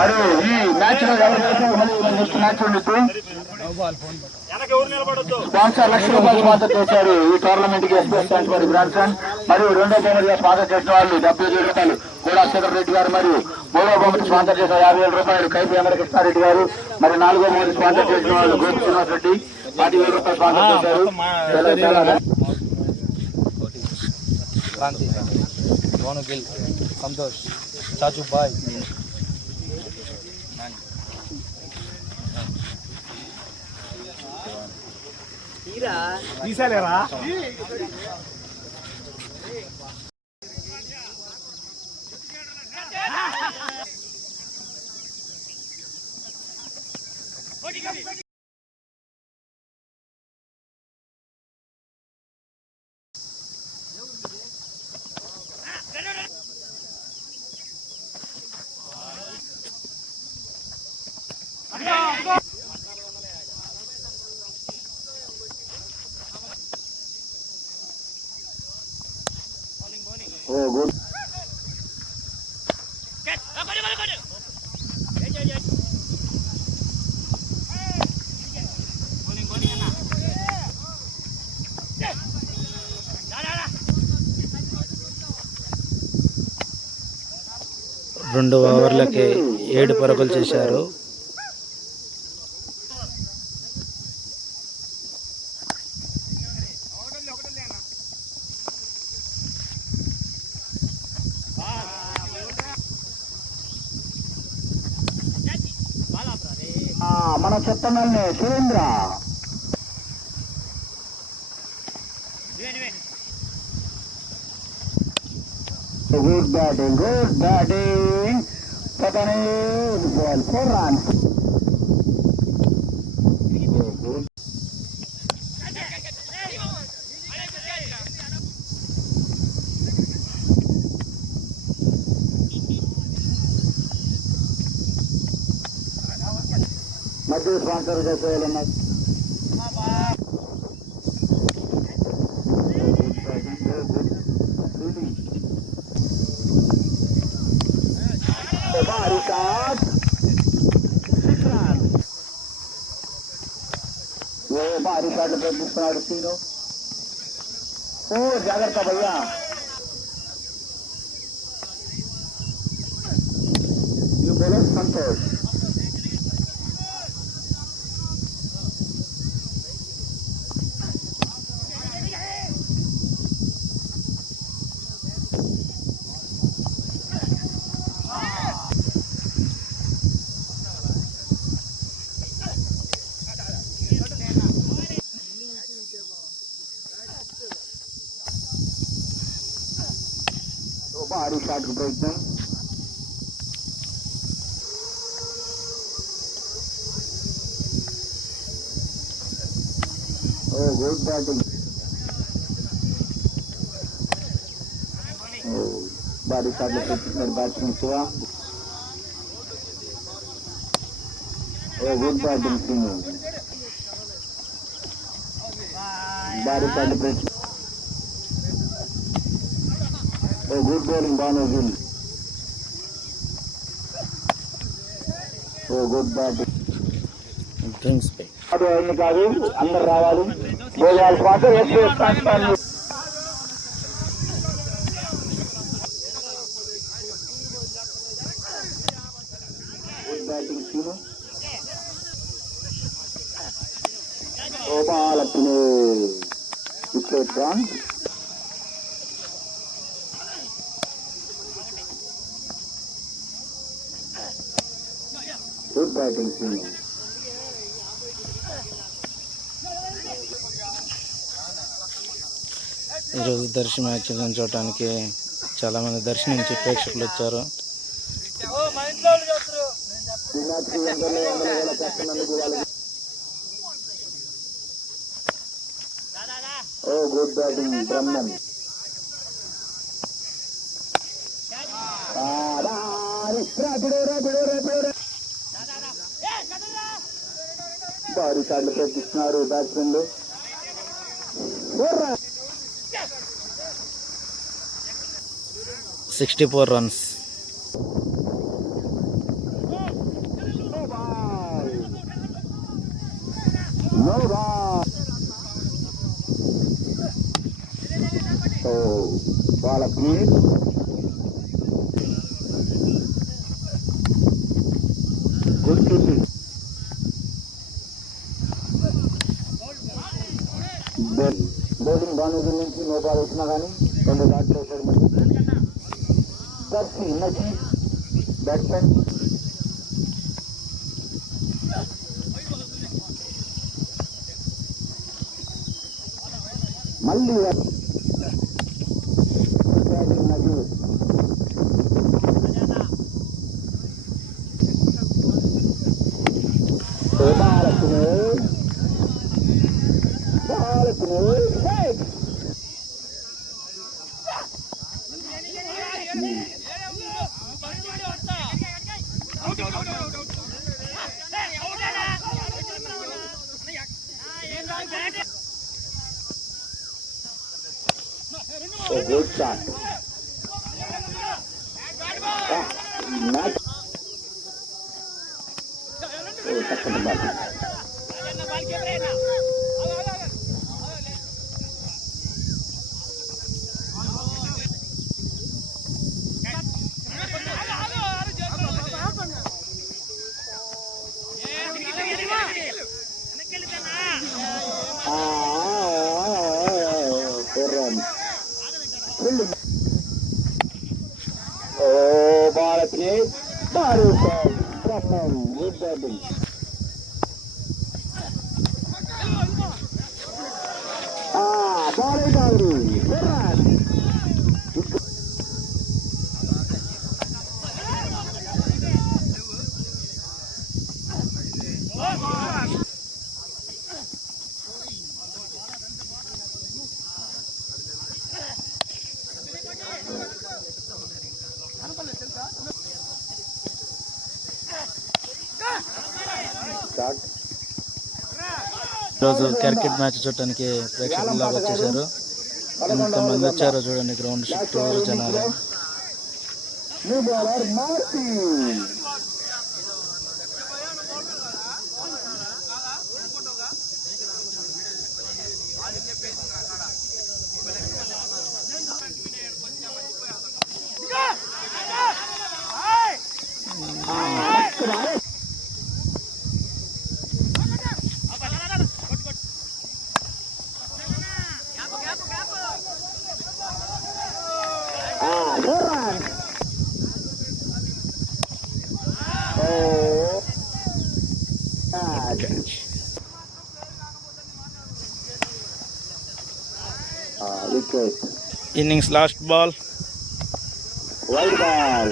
మరి ఈ మ్యాచ్ లో ఎవరు గెలిచారు మరి నెక్స్ట్ మ్యాచ్ ఉండితే స్పాన్సర్ ₹1,00,000 స్పాన్సర్ చేశారు ఈ టోర్నమెంట్ కి ఎస్పీఎస్ మరి బ్రాన్సన్. మరియు రెండో బహుమతిగా స్పాన్సర్ చేసిన వాళ్ళు ₹75,000 కూడా శేఖర్ రెడ్డి గారు. మరియు మూడో బహుమతి స్పాన్సర్ చేసిన ₹50,000 కైపి అమరకృష్ణారెడ్డి గారు. మరి నాలుగో బహుమతి స్పాన్సర్ చేసిన వాళ్ళు గోపి శ్రీనివాస్ రెడ్డి ₹40,000 స్పాన్సర్ చేశారు. సంతోష్ చాచు బాయ్ తీసాలేరా రెండు ఓవర్లకి 7 పరుగులు చేశారు. మన చెత్తమల్ని సురేంద్ర గుడ్ బ్యాటింగ్ పతనే బాల్ 4 runs. మధ్య స్పాన్సర్ చేసేయాలన్నా భారీ షాట్లు ప్రయత్నిస్తున్నాడు సీను. జాగ్రత్త భయ్యా. సంతోష్ భారీ షాట్కు ప్రయత్నం. Good batting. భారీ షాట్లు ప్రయత్నిస్తున్నారు batsmen Shiva. Good batting Singh. భారీ షాట్లు ప్రయత్నం. Good bowling Banu Gill. Good batting. కాదు అందరు రావాలి. భోజనాలు స్పాన్సర్ గుడ్ బ్యాటింగ్ సీను. బాలప్పుడు వికెట్ రాన్. Good batting Seenu. ఈరోజు దర్శి మ్యాచ్ చూడటానికి చాలామంది దర్శి నుంచి ప్రేక్షకులు వచ్చారు. Good batting Brahman. భారీ షాట్లు ప్రయత్నిస్తున్నారు బ్యాట్స్మెన్లు. 64 runs. బాల క్లియర్. Good keeping. బౌలింగ్ బాణుగుల నుంచి నో బాల్ వచ్చినా కానీ 2 డాట్లు వేసాడు. మరి దర్శి నచి బ్యాట్స్మెన్ మళ్ళీ good shot. Nice. Second ball. Oh, Bharat News, Baruch Brahman, good batting. Bharat Gowri, Bharat. ఈరోజు క్రికెట్ మ్యాచ్ చూడటానికి ప్రేక్షకుల్లో వచ్చేసారు. ఎంతమంది వచ్చారో చూడండి, గ్రౌండ్ చుట్టూ జనాలు. Wicket. Innings last ball. White ball.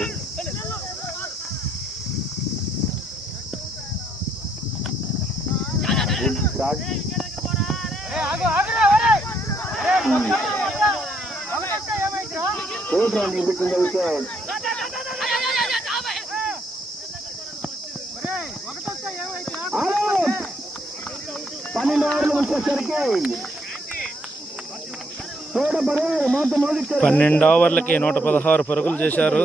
Good shot. Good running between the wickets. Panel over వచ్చేసరికి 12 ఓవర్లకి 116 పరుగులు చేశారు.